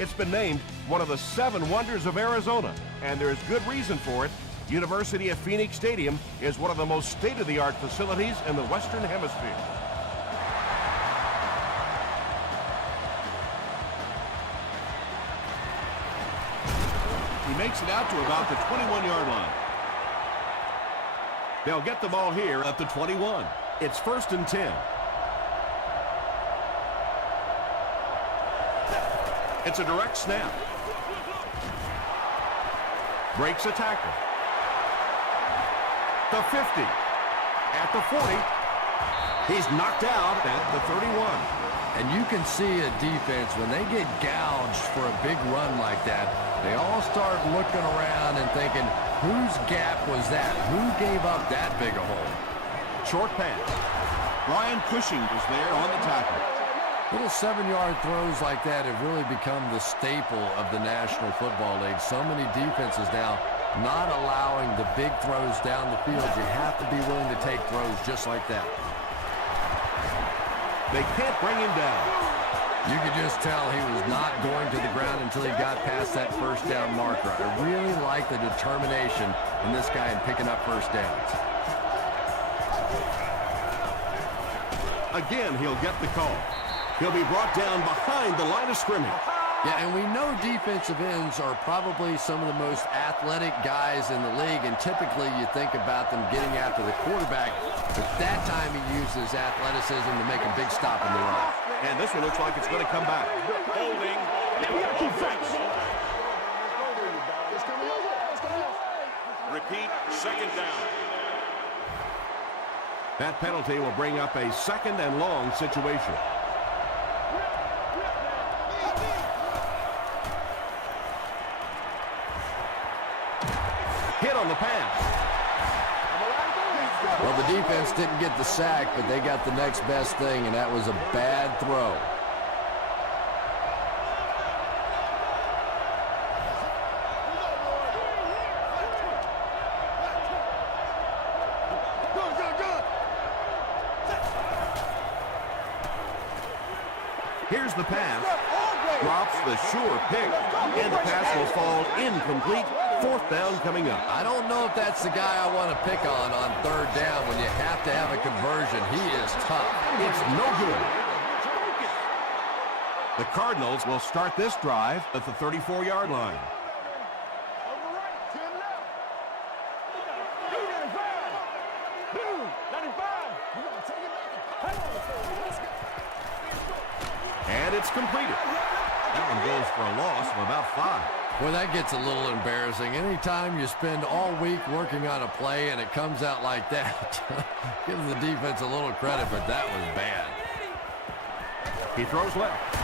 It's been named one of the 7 wonders of Arizona, and there's good reason for it. University of Phoenix Stadium is one of the most state-of-the-art facilities in the Western Hemisphere. He makes it out to about the 21-yard line. They'll get the ball here at the 21. It's 1st and 10. It's a direct snap. Breaks a tackle. The 50. At the 40. He's knocked out at the 31. And you can see a defense, when they get gouged for a big run like that, they all start looking around and thinking, whose gap was that? Who gave up that big a hole? Short pass. Brian Cushing was there on the tackle. Little 7-yard throws like that have really become the staple of the National Football League. So many defenses now not allowing the big throws down the field. You have to be willing to take throws just like that. They can't bring him down. You could just tell he was not going to the ground until he got past that first down marker. I really like the determination in this guy in picking up first downs. Again, he'll get the call. He'll be brought down behind the line of scrimmage. Yeah, and we know defensive ends are probably some of the most athletic guys in the league, and typically you think about them getting after the quarterback, but that time he used his athleticism to make a big stop in the run. And this one looks like it's going to come back. Holding. Repeat, 2nd down. That penalty will bring up a 2nd and long situation. Hit on the pass. Well, the defense didn't get the sack, but they got the next best thing, and that was a bad throw. Here's the pass. Drops the sure pick, and the pass will fall incomplete. 4th down coming up. I don't know if that's the guy I want to pick on 3rd down when you have to have a conversion. He is tough. It's no good. The Cardinals will start this drive at the 34-yard line. And it's completed. That one goes for a loss of about 5. Well, that gets a little embarrassing. Anytime you spend all week working on a play and it comes out like that, give the defense a little credit, but that was bad. He throws left.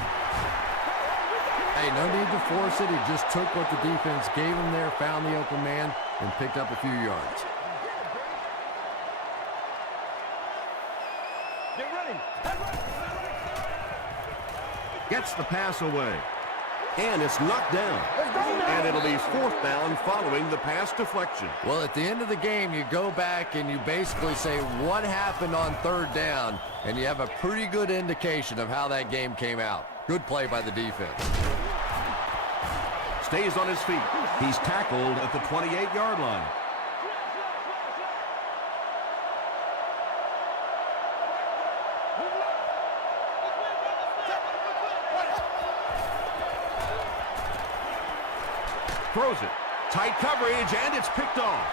Hey, no need to force it. He just took what the defense gave him there, found the open man, and picked up a few yards. Get ready. Gets the pass away. And it's knocked down. And it'll be 4th down following the pass deflection. Well, at the end of the game, you go back and you basically say what happened on 3rd down, and you have a pretty good indication of how that game came out. Good play by the defense. Stays on his feet. He's tackled at the 28-yard line. Throws it. Tight coverage, and it's picked off.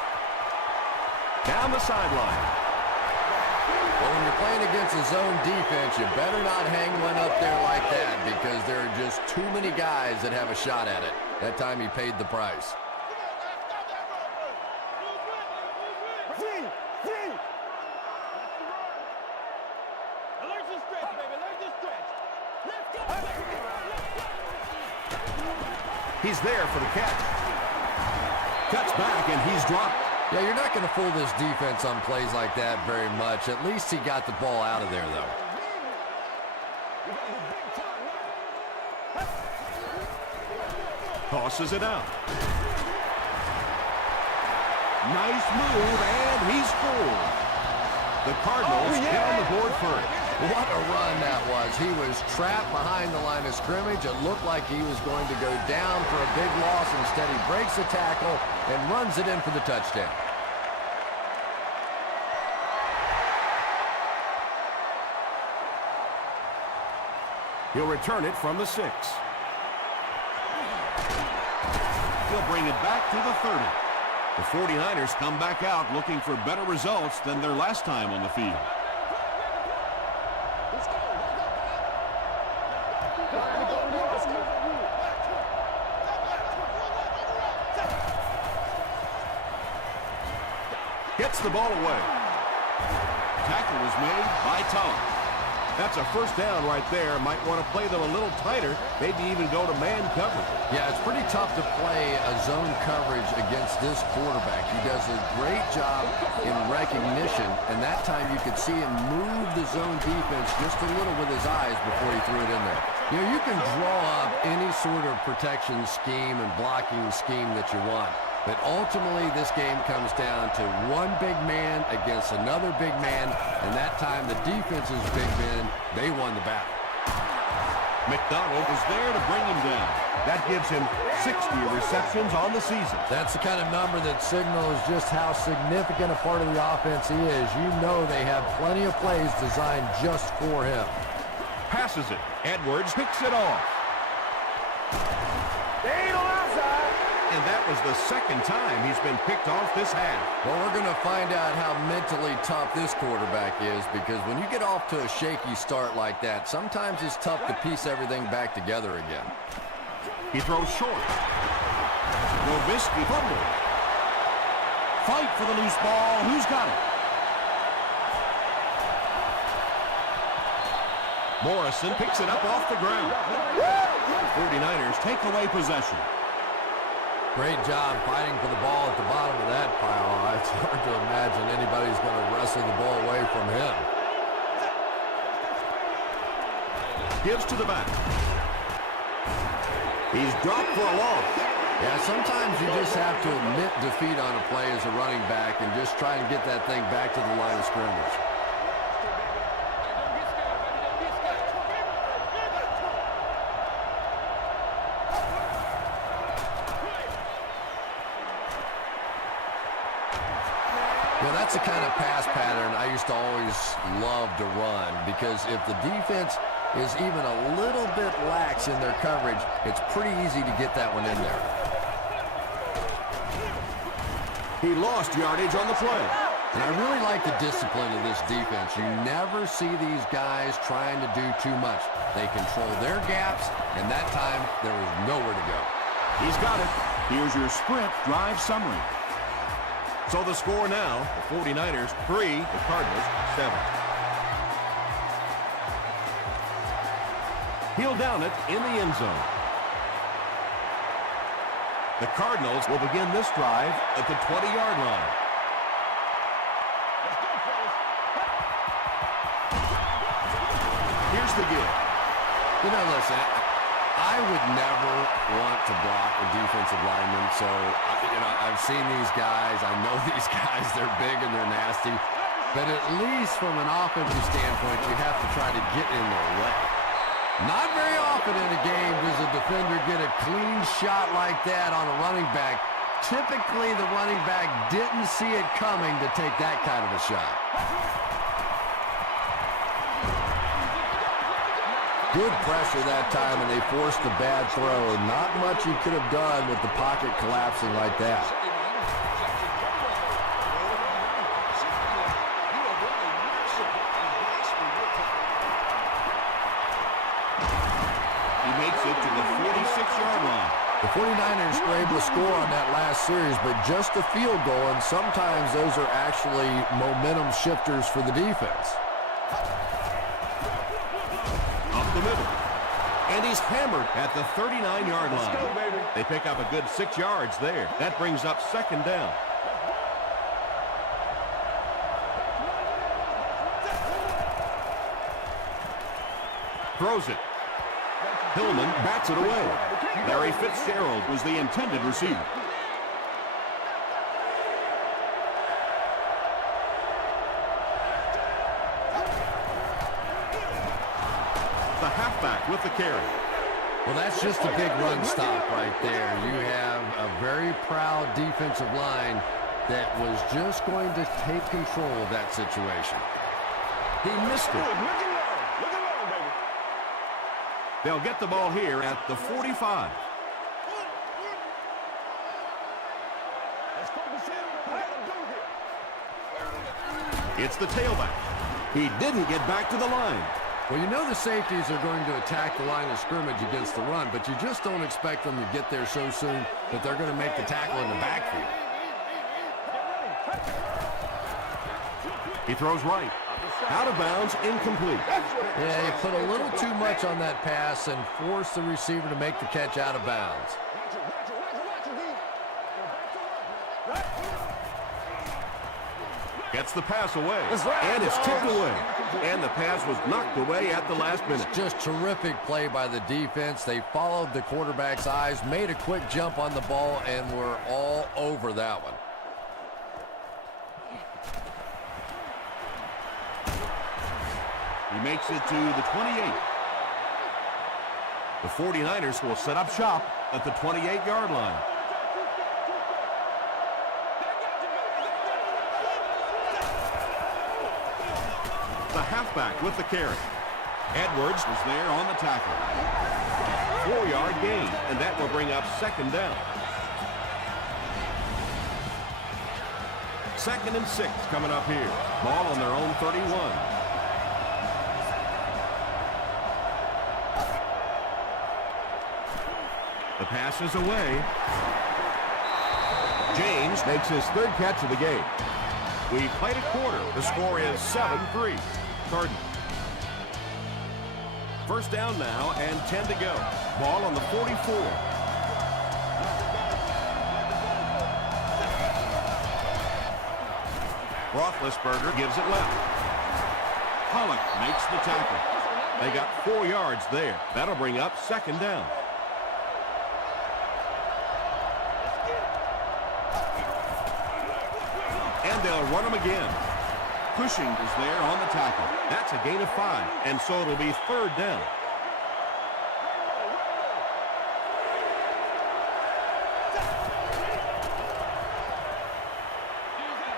Down the sideline. Well, when you're playing against a zone defense, you better not hang one up there like that because there are just too many guys that have a shot at it. That time he paid the price. He's there for the catch. Cuts back, and he's dropped. Yeah, you're not going to fool this defense on plays like that very much. At least he got the ball out of there, though. Tosses it out. Nice move, and he scored. The Cardinals get on the board first. What a run that was. He was trapped behind the line of scrimmage. It looked like he was going to go down for a big loss. Instead, he breaks the tackle and runs it in for the touchdown. He'll return it from the 6. He'll bring it back to the 30. The 49ers come back out looking for better results than their last time on the field. Gets the ball away. Tackle was made by Tom. That's a first down right there. Might want to play them a little tighter, maybe even go to man coverage. Yeah, it's pretty tough to play a zone coverage against this quarterback. He does a great job in recognition, and that time you could see him move the zone defense just a little with his eyes before he threw it in there. You know, you can draw up any sort of protection scheme and blocking scheme that you want. But ultimately, this game comes down to one big man against another big man, and that time the defense's big men, they won the battle. McDonald is there to bring him down. That gives him 60 receptions on the season. That's the kind of number that signals just how significant a part of the offense he is. You know they have plenty of plays designed just for him. Passes it. Edwards picks it off. And that was the second time he's been picked off this half. Well, we're going to find out how mentally tough this quarterback is, because when you get off to a shaky start like that, sometimes it's tough to piece everything back together again. He throws short. Novisky fumbled. Fight for the loose ball. Who's got it? Morrison picks it up off the ground. 49ers take away possession. Great job fighting for the ball at the bottom of that pile. It's hard to imagine anybody's going to wrestle the ball away from him. Gives to the back. He's dropped for a loss. Yeah, sometimes you just have to admit defeat on a play as a running back and just try and get that thing back to the line of scrimmage. That's the kind of pass pattern I used to always love to run, because if the defense is even a little bit lax in their coverage, it's pretty easy to get that one in there. He lost yardage on the play. And I really like the discipline of this defense. You never see these guys trying to do too much. They control their gaps, and that time there was nowhere to go. He's got it. Here's your sprint drive summary. So the score now, the 49ers 3, the Cardinals 7. He'll down it in the end zone. The Cardinals will begin this drive at the 20-yard line. Here's the give. You know, listen, I would never want to block a defensive lineman, so, you know, I've seen these guys. I know these guys. They're big and they're nasty. But at least from an offensive standpoint, you have to try to get in their way. Not very often in a game does a defender get a clean shot like that on a running back. Typically, the running back didn't see it coming to take that kind of a shot. Good pressure that time, and they forced a bad throw. Not much you could have done with the pocket collapsing like that. He makes it to the 46-yard line. The 49ers were able to score on that last series, but just a field goal, and sometimes those are actually momentum shifters for the defense. The middle. And he's hammered at the 39-yard line. Let's go, baby. They pick up a good 6 yards there. That brings up second down. Throws it. Hillman bats it away. Larry Fitzgerald was the intended receiver. with the carry. Well, that's just a big run stop right there. You have a very proud defensive line that was just going to take control of that situation. He missed it. They'll get the ball here at the 45. It's the tailback. He didn't get back to the line. Well, you know the safeties are going to attack the line of scrimmage against the run, but you just don't expect them to get there so soon that they're going to make the tackle in the backfield. He throws right. Out of bounds, incomplete. Yeah, he put a little too much on that pass and forced the receiver to make the catch out of bounds. Gets the pass away, and it's tipped away. And the pass was knocked away at the last minute. Just terrific play by the defense. They followed the quarterback's eyes, made a quick jump on the ball, and were all over that one. He makes it to the 28. The 49ers will set up shop at the 28-yard line. The halfback with the carry. Edwards was there on the tackle. 4-yard gain, and that will bring up second down. 2nd and 6 coming up here. Ball on their own 31. The pass is away. James makes his 3rd catch of the game. We played a quarter. The score is 7-3. Cardinals. First down now and 10 to go. Ball on the 44. Roethlisberger gives it left. Pollock makes the tackle. They got 4 yards there. That'll bring up second down. And they'll run him again. Cushing is there on the tackle. That's a gain of 5, and so it'll be 3rd down.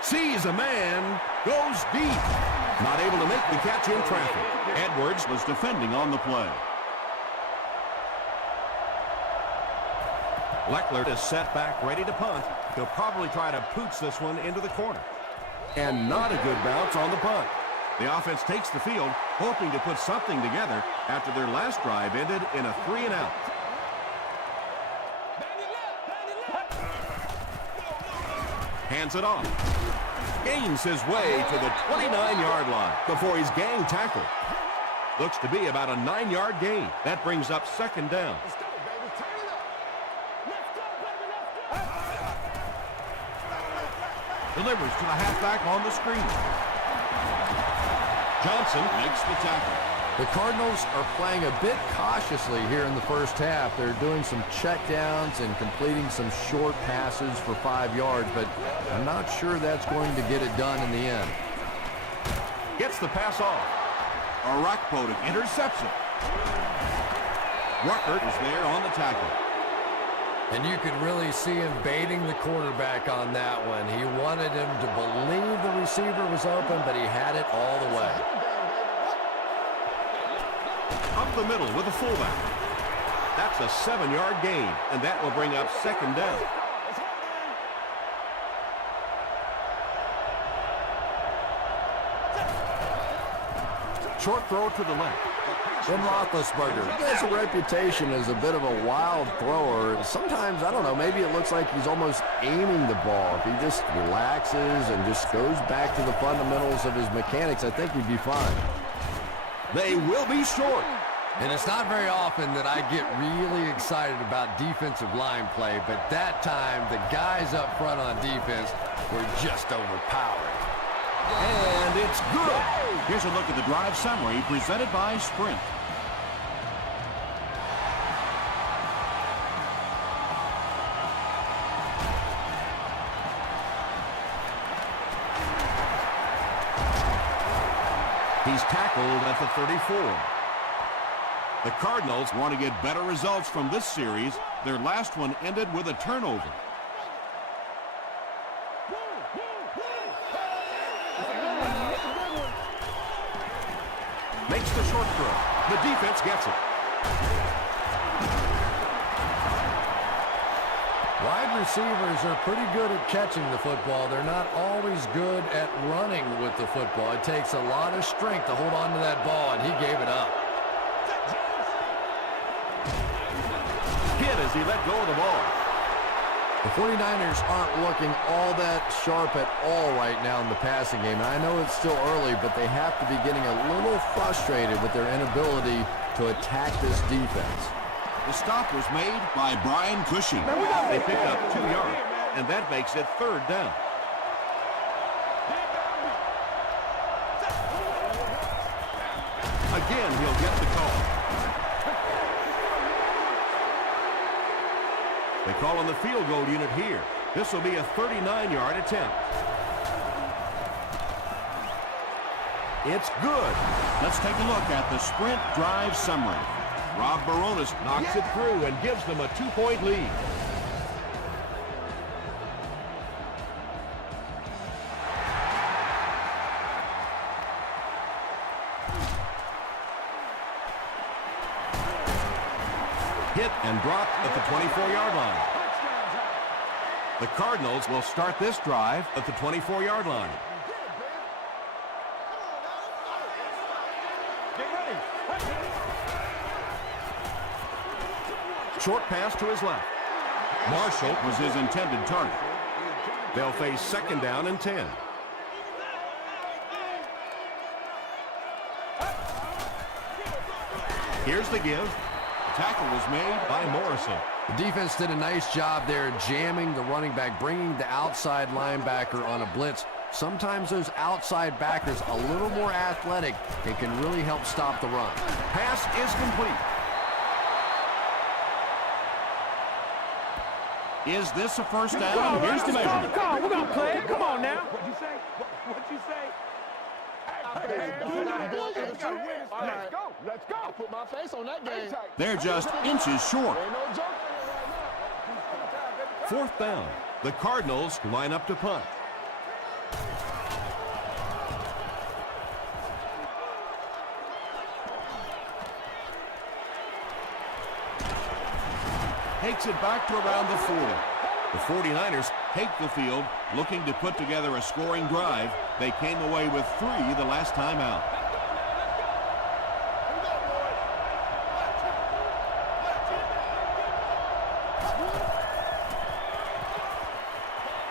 Sees a man, goes deep. Not able to make the catch in traffic. Edwards was defending on the play. Leckler is set back, ready to punt. He'll probably try to pooch this one into the corner. And not a good bounce on the punt. The offense takes the field, hoping to put something together after their last drive ended in a 3-and-out. Hands it off. Gains his way to the 29-yard line before he's gang tackled. Looks to be about a 9-yard gain. That brings up second down. Delivers to the halfback on the screen. Johnson makes the tackle. The Cardinals are playing a bit cautiously here in the first half. They're doing some checkdowns and completing some short passes for 5 yards, but I'm not sure that's going to get it done in the end. Gets the pass off. Arakpo intercepts it. Ruckert is there on the tackle. And you could really see him baiting the quarterback on that one. He wanted him to believe the receiver was open, but he had it all the way. Up the middle with the fullback. That's a 7-yard gain, and that will bring up second down. Short throw to the left. Ben Roethlisberger, he has a reputation as a bit of a wild thrower. Sometimes, I don't know, maybe it looks like he's almost aiming the ball. If he just relaxes and just goes back to the fundamentals of his mechanics, I think he'd be fine. They will be short. And it's not very often that I get really excited about defensive line play, but that time, the guys up front on defense were just overpowering. And it's good. Here's a look at the drive summary presented by Sprint. He's tackled at the 34. The Cardinals want to get better results from this series. Their last one ended with a turnover. Makes the short throw. The defense gets it. Wide receivers are pretty good at catching the football. They're not always good at running with the football. It takes a lot of strength to hold on to that ball, and he gave it up. Hit as he let go of the ball. The 49ers aren't looking all that sharp at all right now in the passing game. And I know it's still early, but they have to be getting a little frustrated with their inability to attack this defense. The stop was made by Brian Cushing. They pick up 2 yards, and that makes it 3rd down. Again, he'll get the call. They call on the field goal unit here. This will be a 39-yard attempt. It's good. Let's take a look at the sprint drive summary. Rob Baronis knocks it through and gives them a 2-point lead. Hit and dropped at the 24-yard line. The Cardinals will start this drive at the 24-yard line. Short pass to his left. Marshall was his intended target. They'll face 2nd down and 10. Here's the give. The tackle was made by Morrison. The defense did a nice job there jamming the running back, bringing the outside linebacker on a blitz. Sometimes those outside backers a little more athletic and can really help stop the run. Pass is complete. Is this a 1st down? Here's the measurement. Come on, we're going to play it. Come on now. What'd you say? What'd you say? Let's go. Let's go. I put my face on that game. They're just inches short. 4th down. The Cardinals line up to punt. Takes it back to around the 40. The 49ers take the field, looking to put together a scoring drive. They came away with 3 the last time out.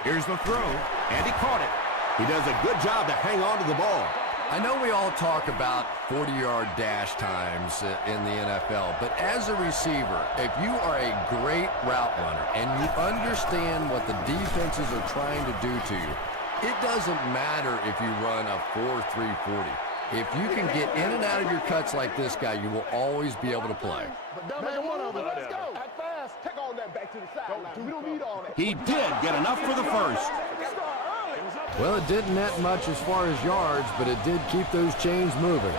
Here's the throw, and he caught it. He does a good job to hang on to the ball. I know we all talk about 40-yard dash times in the NFL, but as a receiver, if you are a great route runner and you understand what the defenses are trying to do to you, it doesn't matter if you run a 4.340. If you can get in and out of your cuts like this guy, you will always be able to play. Let's go. Act fast. Take all that back to the sideline. We don't need all that. He did get enough for the first. Well, it didn't net much as far as yards, but it did keep those chains moving.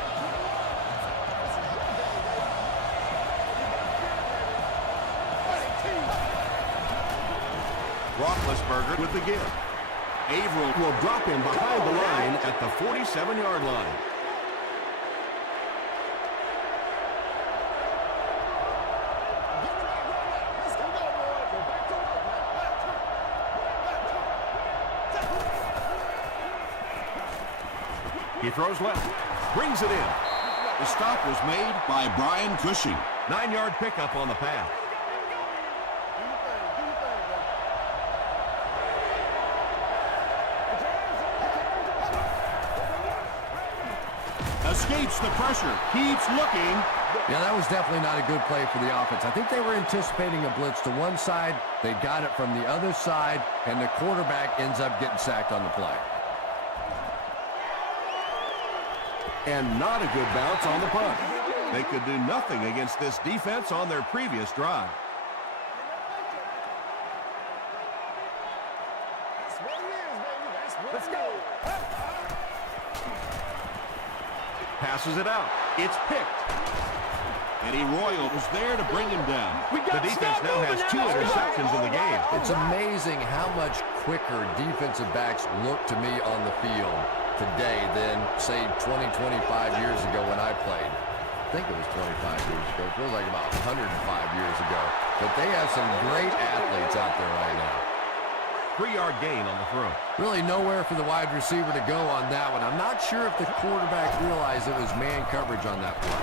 Roethlisberger with the give. Averill will drop him behind the line at the 47-yard line. He throws left, brings it in. The stop was made by Brian Cushing. 9-yard pickup on the pass. Escapes the pressure, keeps looking. Yeah, that was definitely not a good play for the offense. I think they were anticipating a blitz to one side. They got it from the other side, and the quarterback ends up getting sacked on the play. And not a good bounce on the punt. They could do nothing against this defense on their previous drive. Let's go. Passes it out. It's picked. Eddie Royal was there to bring him down. The defense now has 2 interceptions in the game. It's amazing how much quicker defensive backs look to me on the field today than, say, 20, 25 years ago when I played. I think it was 25 years ago. It feels like about 105 years ago. But they have some great athletes out there right now. 3-yard gain on the throw. Really nowhere for the wide receiver to go on that one. I'm not sure if the quarterback realized it was man coverage on that play.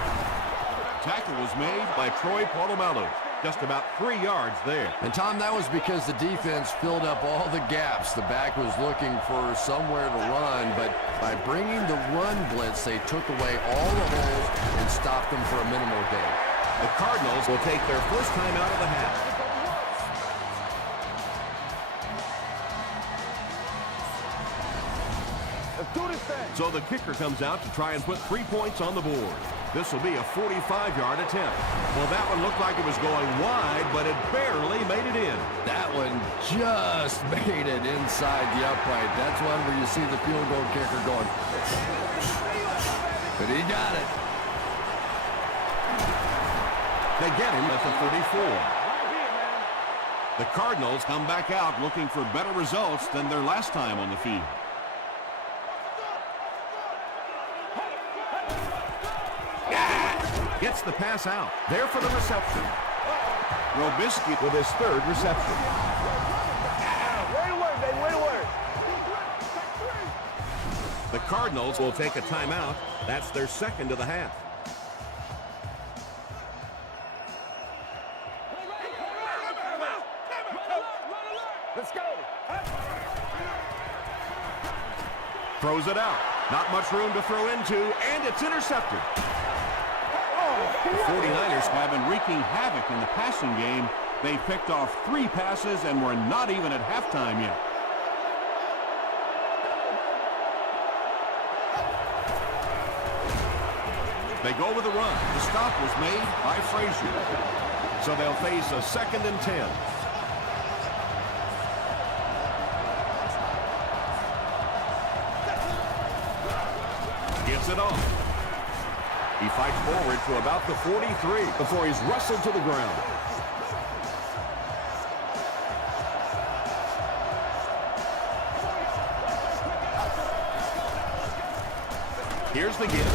Tackle was made by Troy Polamalu. Just about 3 yards there. And, Tom, that was because the defense filled up all the gaps. The back was looking for somewhere to run, but by bringing the run blitz, they took away all the holes and stopped them for a minimal gain. The Cardinals will take their first time out of the half. So the kicker comes out to try and put 3 points on the board. This will be a 45-yard attempt. Well, that one looked like it was going wide, but it barely made it in. That one just made it inside the upright. That's one where you see the field goal kicker going. But he got it. They get him at the 34. The Cardinals come back out looking for better results than their last time on the field. Gets the pass out. There for the reception. Robisky with his 3rd reception. Way to work, baby. Way to work. The Cardinals will take a timeout. That's their 2nd of the half. Let's go. Throws it out. Not much room to throw into, and it's intercepted. The 49ers have been wreaking havoc in the passing game. They picked off 3 passes and were not even at halftime yet. They go with the run. The stop was made by Frazier. So they'll face a 2nd and 10. Gets it off. He fights forward to about the 43 before he's wrestled to the ground. Here's the give.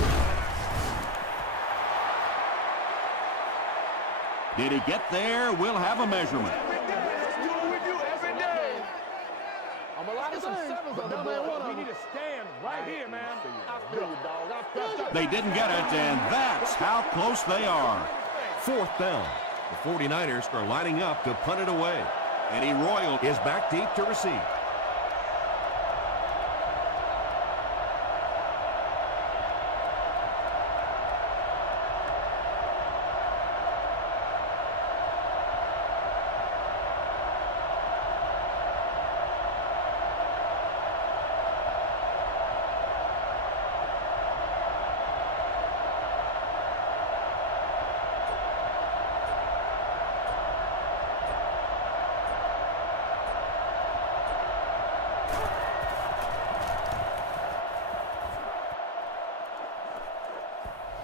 Did he get there? We'll have a measurement. We need to stand right here, man. I feel you, dog. They didn't get it, and that's how close they are. 4th down. The 49ers are lining up to punt it away. Eddie Royal is back deep to receive.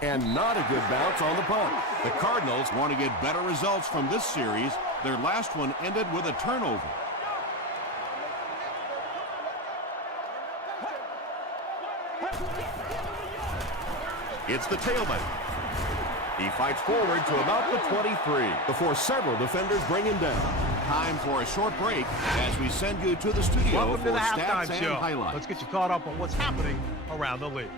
And not a good bounce on the punt. The Cardinals want to get better results from this series. Their last one ended with a turnover. It's the tailback. He fights forward to about the 23 before several defenders bring him down. Time for a short break as we send you to the studio Welcome for to the stats halftime and show. highlights. Let's get you caught up on what's happening around the league.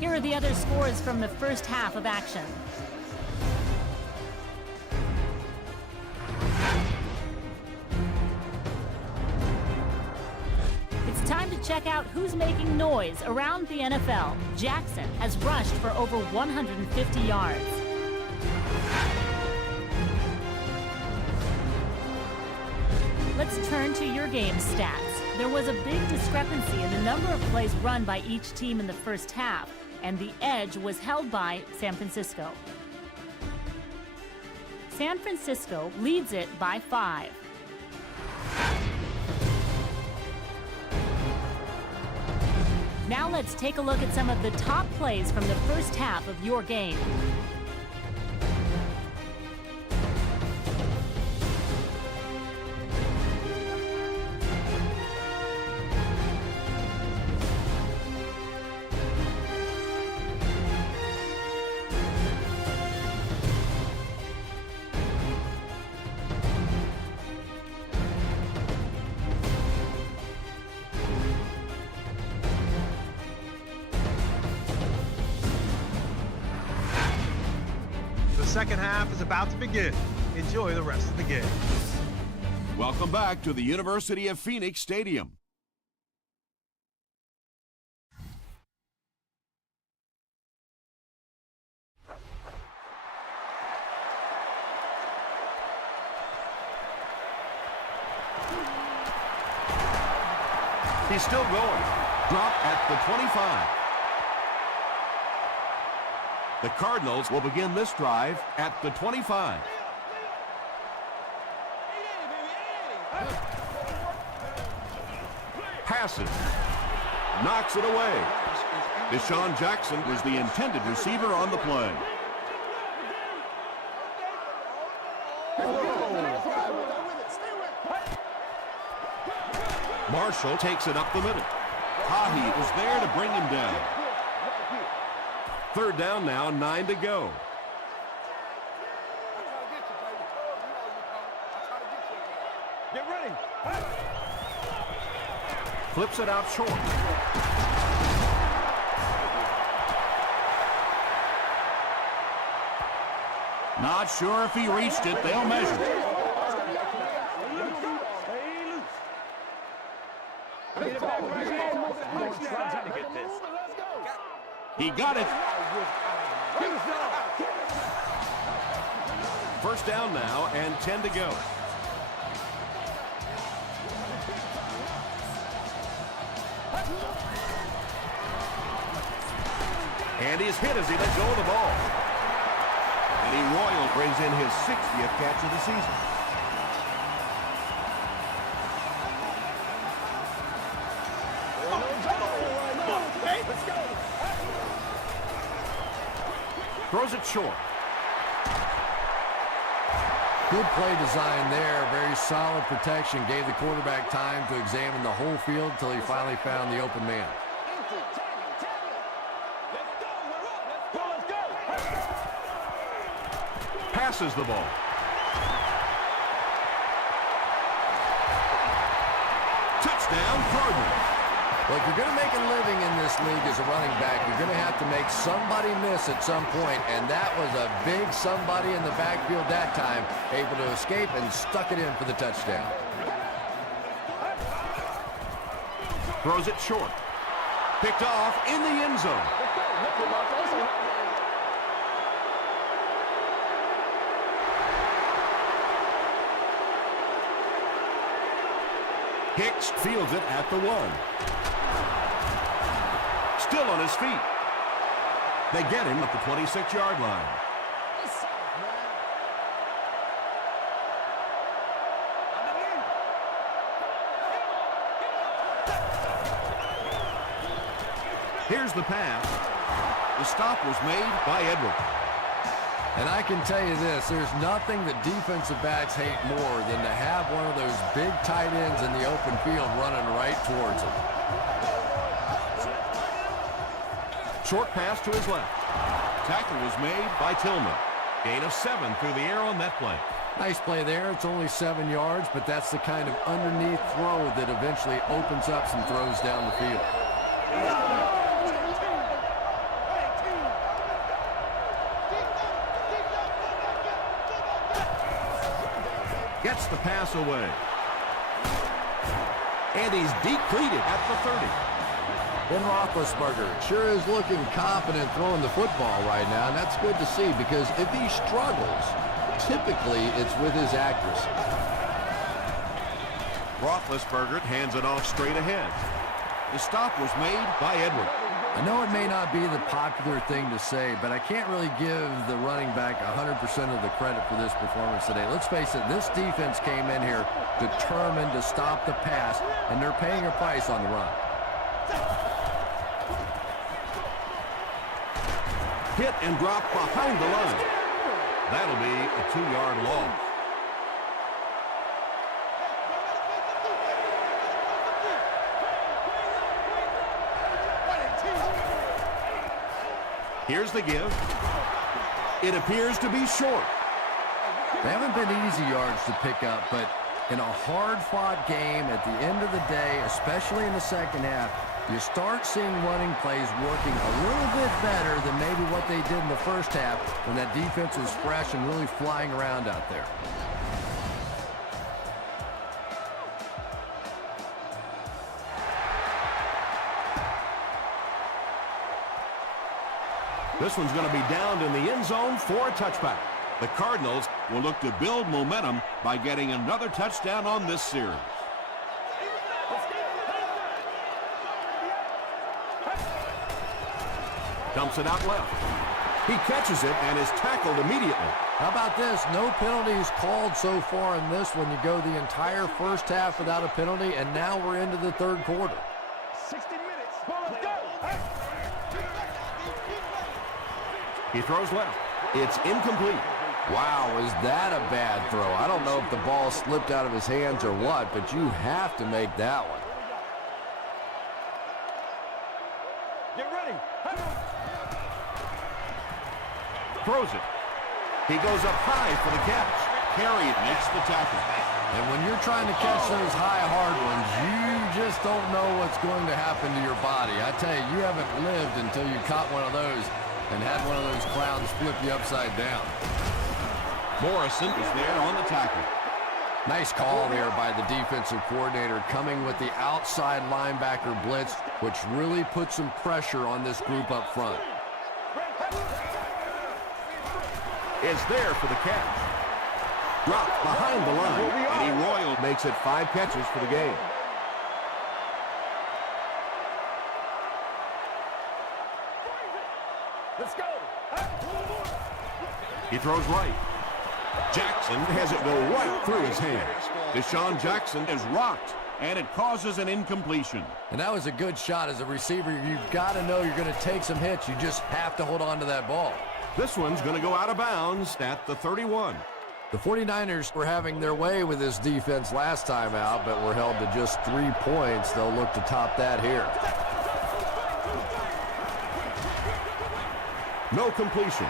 Here are the other scores from the first half of action. It's time to check out who's making noise around the NFL. Jackson has rushed for over 150 yards. Let's turn to your game stats. There was a big discrepancy in the number of plays run by each team in the first half, and the edge was held by San Francisco. San Francisco leads it by 5. Now let's take a look at some of the top plays from the first half of your game. second half is about to begin. Enjoy the rest of the game. Welcome back to the University of Phoenix Stadium. He's still going. Drop at the 25. The Cardinals will begin this drive at the 25. Passes. Knocks it away. Deshaun Jackson was the intended receiver on the play. Marshall takes it up the middle. Tahi was there to bring him down. Third down now, 9 to go. Get ready. Flips it out short. Not sure if he reached it. They'll measure. He got it. First down now and 10 to go. And he's hit as he let go of the ball. Eddie Royal brings in his 60th catch of the season. Throws it short. Good play design there. Very solid protection. Gave the quarterback time to examine the whole field until he finally found the open man. Passes the ball. Touchdown, Cardinals. Well, if you're going to make a living in this league as a running back, you're going to have to make somebody miss at some point, and that was a big somebody in the backfield that time, able to escape and stuck it in for the touchdown. Throws it short. Picked off in the end zone. Hicks fields it at the 1. Still on his feet. They get him at the 26-yard line. Here's the pass. The stop was made by Edwards. And I can tell you this, there's nothing that defensive backs hate more than to have one of those big tight ends in the open field running right towards them. Short pass to his left. Tackle was made by Tillman. Gain of 7 through the air on that play. Nice play there. It's only 7 yards, but that's the kind of underneath throw that eventually opens up some throws down the field. Gets the pass away. And he's decleated at the 30. Ben Roethlisberger sure is looking confident throwing the football right now, and that's good to see because if he struggles, typically it's with his accuracy. Roethlisberger hands it off straight ahead. The stop was made by Edwards. I know it may not be the popular thing to say, but I can't really give the running back 100% of the credit for this performance today. Let's face it, this defense came in here determined to stop the pass, and they're paying a price on the run. Hit and drop behind the line. That'll be a 2-yard loss. Here's the give. It appears to be short. They haven't been easy yards to pick up, but in a hard-fought game at the end of the day, especially in the second half, You start seeing running plays working a little bit better than maybe what they did in the first half when that defense was fresh and really flying around out there. This one's going to be downed in the end zone for a touchback. The Cardinals will look to build momentum by getting another touchdown on this series. Dumps it out left. He catches it and is tackled immediately. How about this? No penalties called so far in this one. You go the entire first half without a penalty, and now we're into the third quarter. 60 minutes. Let's go. He throws left. It's incomplete. Wow, is that a bad throw? I don't know if the ball slipped out of his hands or what, but you have to make that one. Get ready. Throws it. He goes up high for the catch. Carey makes the tackle. And when you're trying to catch those high, hard ones, you just don't know what's going to happen to your body. I tell you, you haven't lived until you caught one of those and had one of those clowns flip you upside down. Morrison is there on the tackle. Nice call there by the defensive coordinator, coming with the outside linebacker blitz, which really puts some pressure on this group up front. Is there for the catch. Dropped behind the line. Eddie Royal makes it 5 catches for the game. Let's go. He throws right. Jackson has it go right through his hands. Deshaun Jackson is rocked, and it causes an incompletion. And that was a good shot as a receiver. You've got to know you're going to take some hits. You just have to hold on to that ball. This one's going to go out of bounds at the 31. The 49ers were having their way with this defense last time out, but were held to just 3 points. They'll look to top that here. No completion.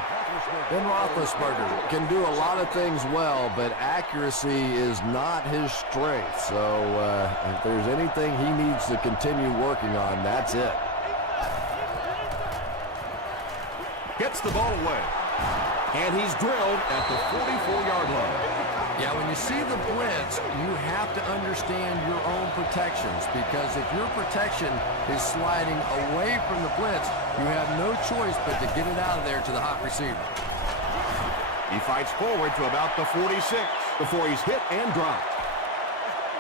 Ben Roethlisberger can do a lot of things well, but accuracy is not his strength. So if there's anything he needs to continue working on, that's it. Gets the ball away. And he's drilled at the 44-yard line. Yeah, when you see the blitz, you have to understand your own protections, because if your protection is sliding away from the blitz, you have no choice but to get it out of there to the hot receiver. He fights forward to about the 46 before he's hit and dropped.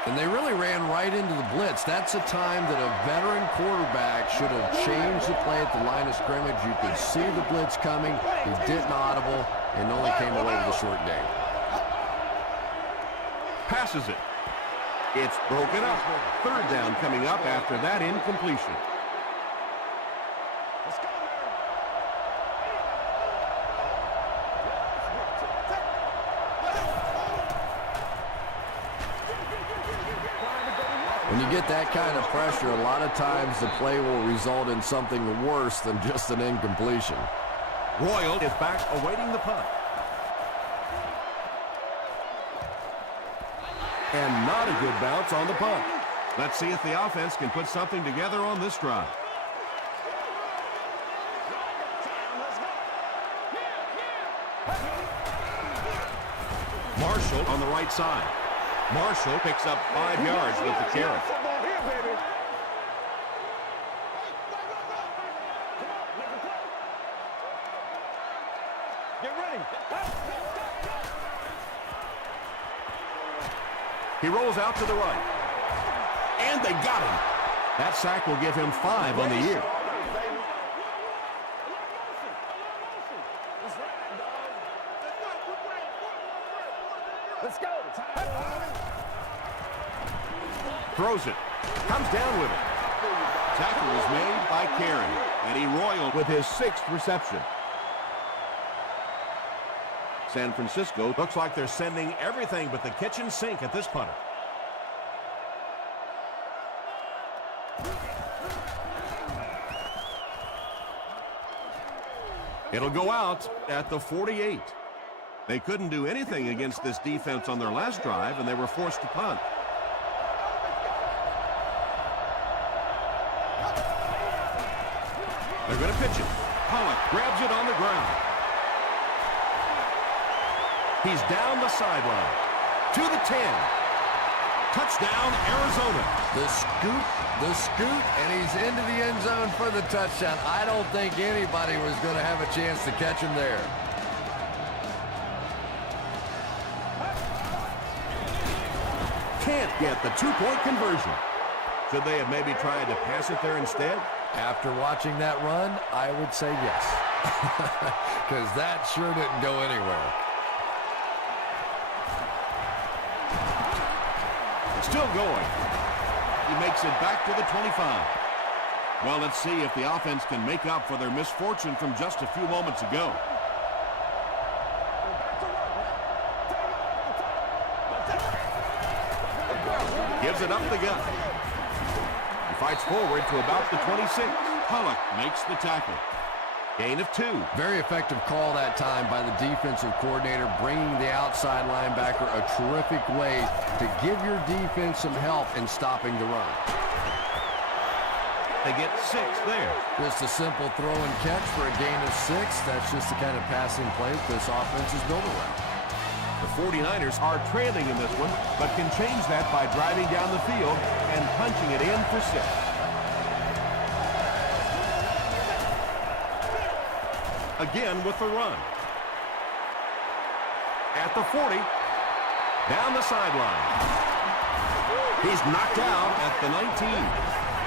And they really ran right into the blitz. That's a time that a veteran quarterback should have changed the play at the line of scrimmage. You could see the blitz coming. He didn't audible and only came away with a short gain. Passes it. It's broken up. Third down coming up after that incompletion. When you get that kind of pressure, a lot of times the play will result in something worse than just an incompletion. Royal is back awaiting the punt. And not a good bounce on the punt. Let's see if the offense can put something together on this drive. Marshall on the right side. Marshall picks up 5 yards with the carry. Get ready. He rolls out to the right. And they got him. That sack will give him 5 on the year. Let's go. Throws it. Comes down with it. Tackle is made by Carey. Eddie Royal with his 6th reception. San Francisco looks like they're sending everything but the kitchen sink at this punter. It'll go out at the 48. They couldn't do anything against this defense on their last drive, and they were forced to punt. They're going to pitch it. Pollock grabs it on the ground. He's down the sideline. To the 10. Touchdown, Arizona. The scoot, and he's into the end zone for the touchdown. I don't think anybody was going to have a chance to catch him there. Can't get the two-point conversion. Should they have maybe tried to pass it there instead? After watching that run, I would say yes. Because that sure didn't go anywhere. Still going. He makes it back to the 25. Well, let's see if the offense can make up for their misfortune from just a few moments ago. Gives it up the gut. He fights forward to about the 26. Pollock makes the tackle. Gain of 2. Very effective call that time by the defensive coordinator, bringing the outside linebacker a terrific way to give your defense some help in stopping the run. They get 6 there. Just a simple throw and catch for a gain of 6. That's just the kind of passing play this offense is built around. The 49ers are trailing in this one, but can change that by driving down the field and punching it in for 6. Again with the run. At the 40. Down the sideline. He's knocked out at the 19.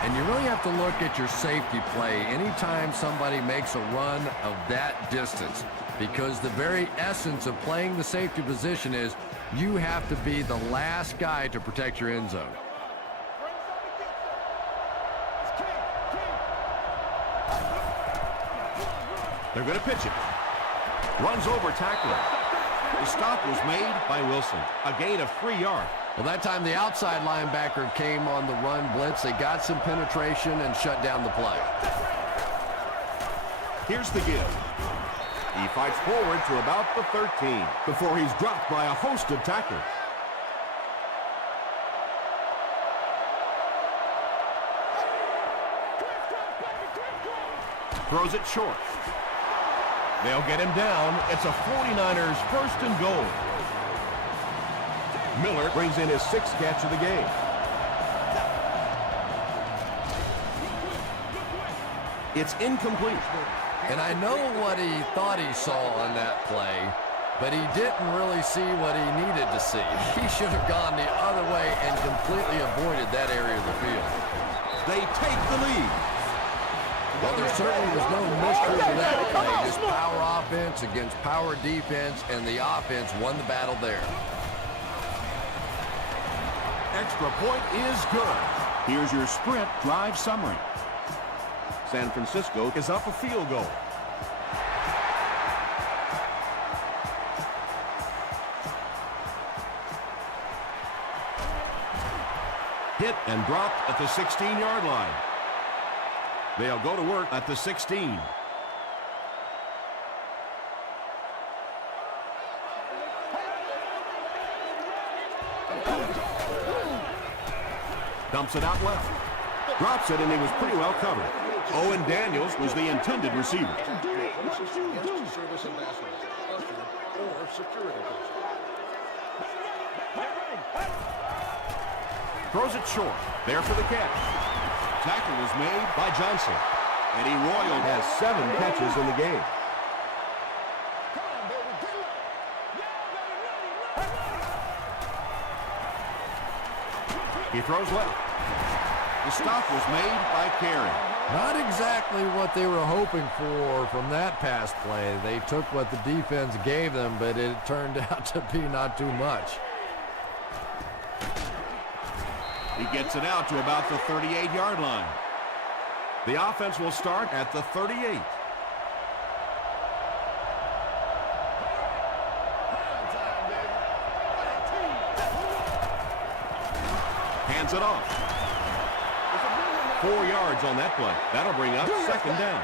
And you really have to look at your safety play anytime somebody makes a run of that distance, because the very essence of playing the safety position is you have to be the last guy to protect your end zone. They're going to pitch it. Runs over tackler. The stop was made by Wilson. A gain of 3 yards. Well, that time the outside linebacker came on the run blitz. They got some penetration and shut down the play. Here's the give. He fights forward to about the 13 before he's dropped by a host of tacklers. Throws it short. They'll get him down. It's a 49ers first and goal. Miller brings in his 6th catch of the game. It's incomplete. And I know what he thought he saw on that play, but he didn't really see what he needed to see. He should have gone the other way and completely avoided that area of the field. They take the lead. Well, there certainly was no mystery to that play. Just power offense against power defense, and the offense won the battle there. Extra point is good. Here's your sprint drive summary. San Francisco is up a field goal. Hit and dropped at the 16-yard line. They'll go to work at the 16. Dumps it out left. Drops it, and he was pretty well covered. Owen Daniels was the intended receiver. Throws it short. There for the catch. Tackle was made by Johnson. Eddie Royal has 7 catches in the game. He throws left. The stop was made by Carey. Not exactly what they were hoping for from that pass play. They took what the defense gave them, but it turned out to be not too much. He gets it out to about the 38-yard line. The offense will start at the 38. Hands it off. 4 yards on that play. That'll bring up 2nd down.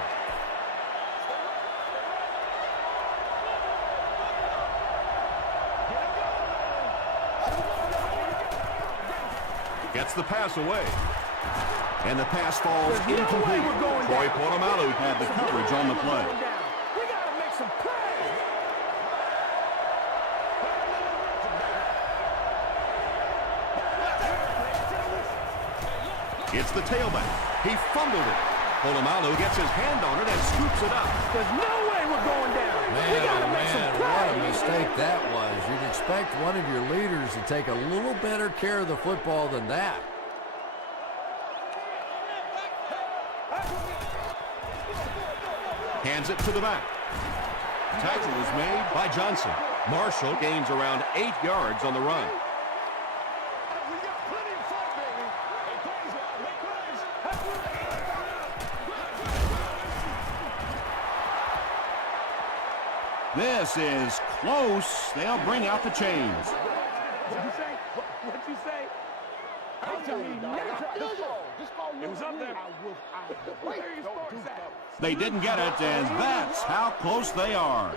Gets the pass away. And the pass falls incomplete. Troy Polamalu had the coverage on the play. We got to make some plays. It's the tailback. He fumbled it. Polamalu gets his hand on it and scoops it up. There's no way we're going down. We got to make some What a plays. mistake that was. You'd expect one of your leaders to take a little better care of the football than that. Hands it to the back. Tackle is made by Johnson. Marshall gains around 8 yards on the run. We got plenty of fun, baby. Hey, plays, y'all. Make plays. This is close. They'll bring out the chains. What'd you say? What'd you say? It was up there. Where are your sports at? They didn't get it, and that's how close they are.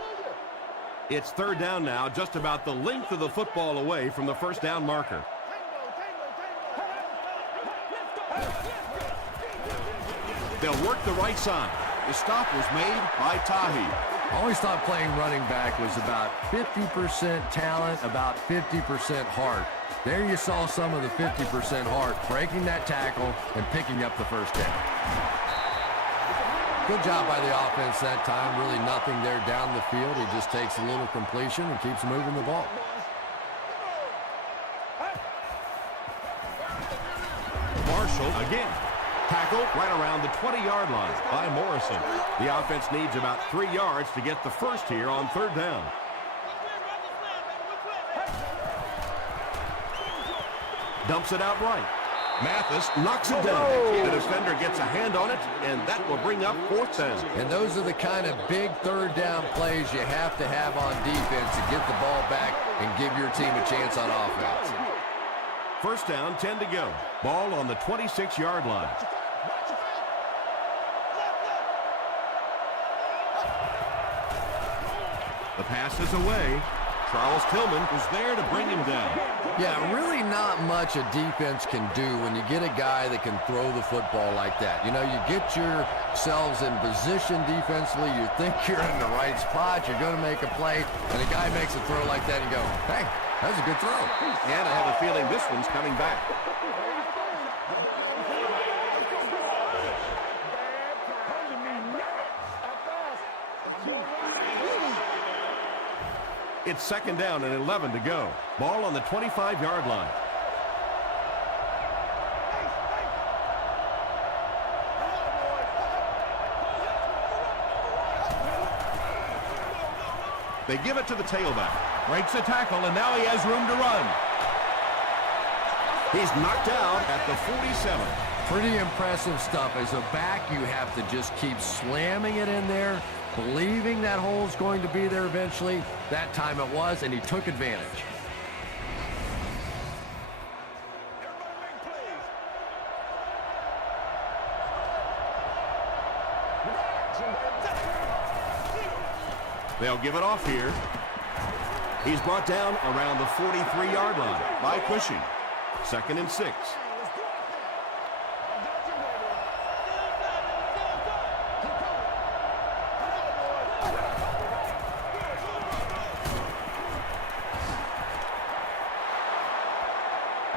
It's third down now, just about the length of the football away from the first down marker. They'll work the right side. The stop was made by Tahi. I always thought playing running back was about 50% talent, about 50% heart. There you saw some of the 50% heart, breaking that tackle and picking up the first down. Good job by the offense that time. Really nothing there down the field. He just takes a little completion and keeps moving the ball. Marshall again. Tackle right around the 20-yard line by Morrison. The offense needs about 3 yards to get the first here on third down. Dumps it out right. Mathis knocks it down. The defender gets a hand on it, and that will bring up fourth down. And those are the kind of big third down plays you have to have on defense to get the ball back and give your team a chance on offense. First down, 10 to go. Ball on the 26-yard line. The pass is away. Charles Tillman was there to bring him down. Yeah, really not much a defense can do when you get a guy that can throw the football like that. You know, you get yourselves in position defensively, you think you're in the right spot, you're going to make a play, and a guy makes a throw like that and you go, hey, that was a good throw. And I have a feeling this one's coming back. It's second down and 11 to go. Ball on the 25-yard line. They give it to the tailback. Breaks a tackle, and now he has room to run. He's knocked out at the 47. Pretty impressive stuff. As a back, you have to just keep slamming it in there, believing that hole's going to be there eventually. That time it was, and he took advantage. They'll give it off here. He's brought down around the 43-yard line by Cushing. Second and 6.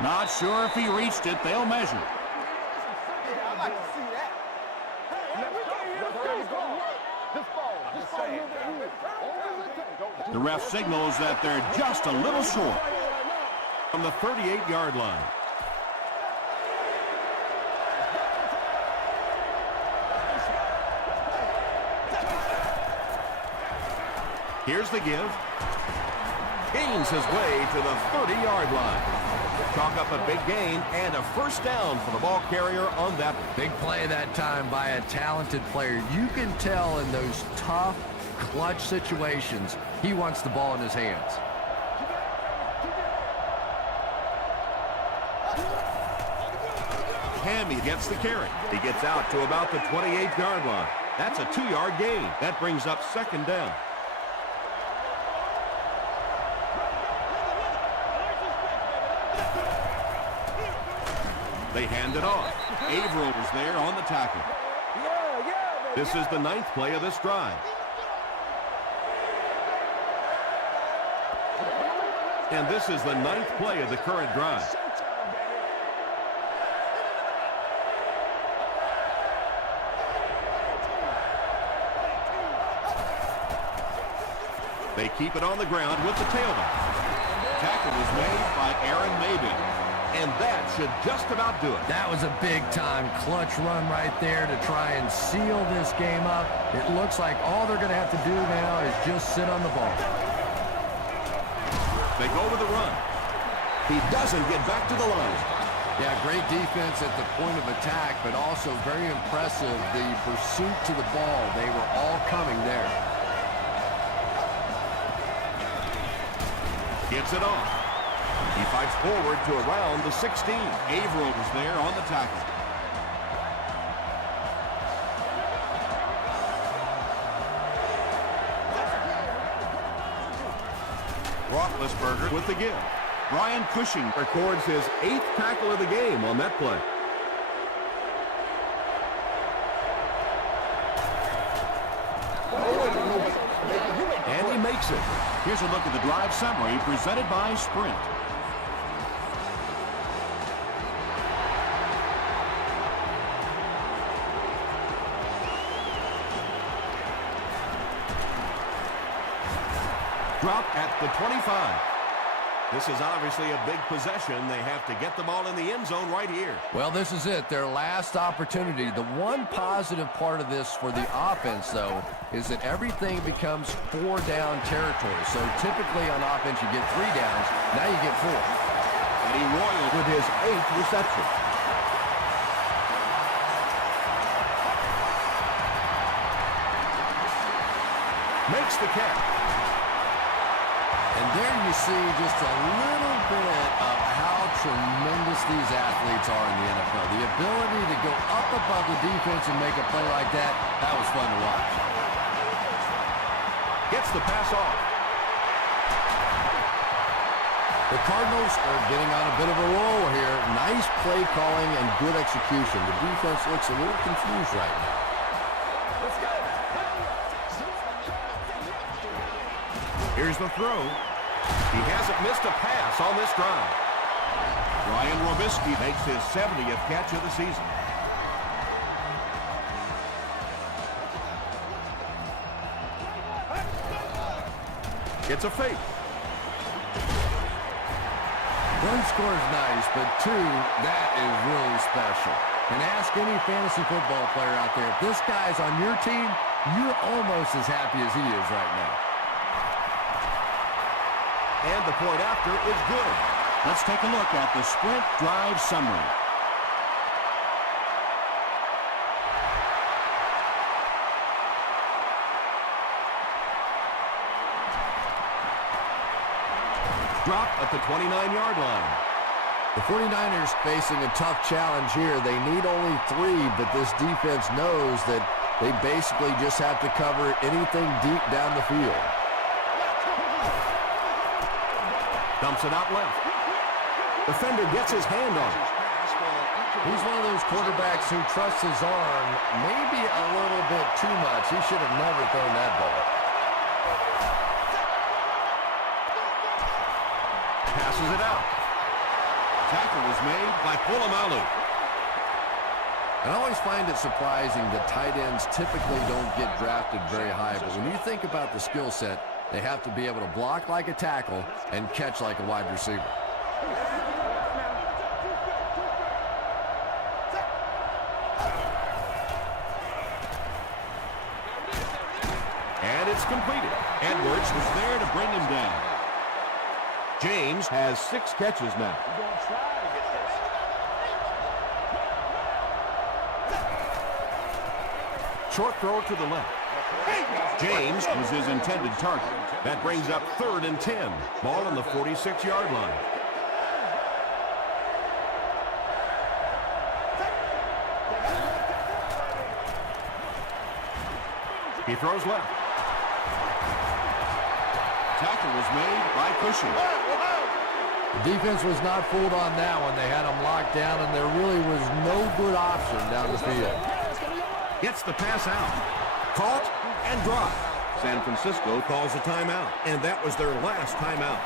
Not sure if he reached it. They'll measure. I'd like to see that. The ref signals that they're just a little short. From the 38-yard line. Here's the give. Gains his way to the 30-yard line. Chalk up a big gain and a first down for the ball carrier on that one. Big play that time by a talented player. You can tell in those tough, clutch situations, he wants the ball in his hands. Hammy gets the carry. He gets out to about the 28-yard line. That's a 2-yard gain. That brings up second down. They hand it off. Averill was there on the tackle. This is the 9th play of this drive. And this is the 9th play of the current drive. They keep it on the ground with the tailback. Tackle was made by Aaron Mayben. And that should just about do it. That was a big-time clutch run right there to try and seal this game up. It looks like all they're going to have to do now is just sit on the ball. They go with the run. He doesn't get back to the line. Yeah, great defense at the point of attack, but also very impressive, the pursuit to the ball. They were all coming there. Gets it off. He fights forward to around the 16. Averill was there on the tackle. Roethlisberger with the give. Brian Cushing records his 8th tackle of the game on that play. And he makes it. Here's a look at the drive summary presented by Sprint. Drop at the 25. This is obviously a big possession. They have to get the ball in the end zone right here. Well, this is it, their last opportunity. The one positive part of this for the offense, though, is that everything becomes 4-down territory. So typically on offense, you get 3 downs. Now you get 4. Eddie Royal with his 8th reception. Makes the catch. And there you see just a little bit of how tremendous these athletes are in the NFL. The ability to go up above the defense and make a play like that, that was fun to watch. Gets the pass off. The Cardinals are getting on a bit of a roll here. Nice play calling and good execution. The defense looks a little confused right now. Here's the throw. He hasn't missed a pass on this drive. Ryan Robisky makes his 70th catch of the season. It's a fake. One score is nice, but 2, that is really special. And ask any fantasy football player out there, if this guy's on your team, you're almost as happy as he is right now. And the point after is good. Let's take a look at the Sprint drive summary. Drop at the 29-yard line. The 49ers facing a tough challenge here. They need only 3, but this defense knows that they basically just have to cover anything deep down the field. Dumps it out left. Defender gets his hand on it. He's one of those quarterbacks who trusts his arm maybe a little bit too much. He should have never thrown that ball. Passes it out. Tackle was made by Polamalu. I always find it surprising that tight ends typically don't get drafted very high, but when you think about the skill set, they have to be able to block like a tackle and catch like a wide receiver. And it's completed. Edwards was there to bring him down. James has 6 catches now. Short throw to the left. James was his intended target. That brings up 3rd and 10. Ball on the 46-yard line. He throws left. Tackle was made by Cushing. The defense was not fooled on that one. They had them locked down, and there really was no good option down the field. Gets the pass out. Caught and dropped. San Francisco calls a timeout, and that was their last timeout.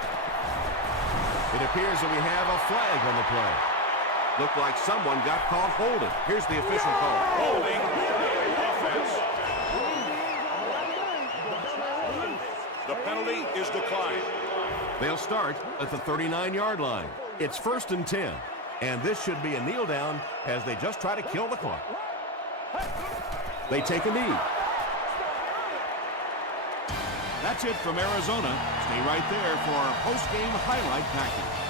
It appears that we have a flag on the play. Looked like someone got caught holding. Here's the official call. Holding offense. The penalty is declined. They'll start at the 39-yard line. It's 1st and 10, and this should be a kneel down as they just try to kill the clock. They take a knee. That's it from Arizona. Stay right there for our post-game highlight package.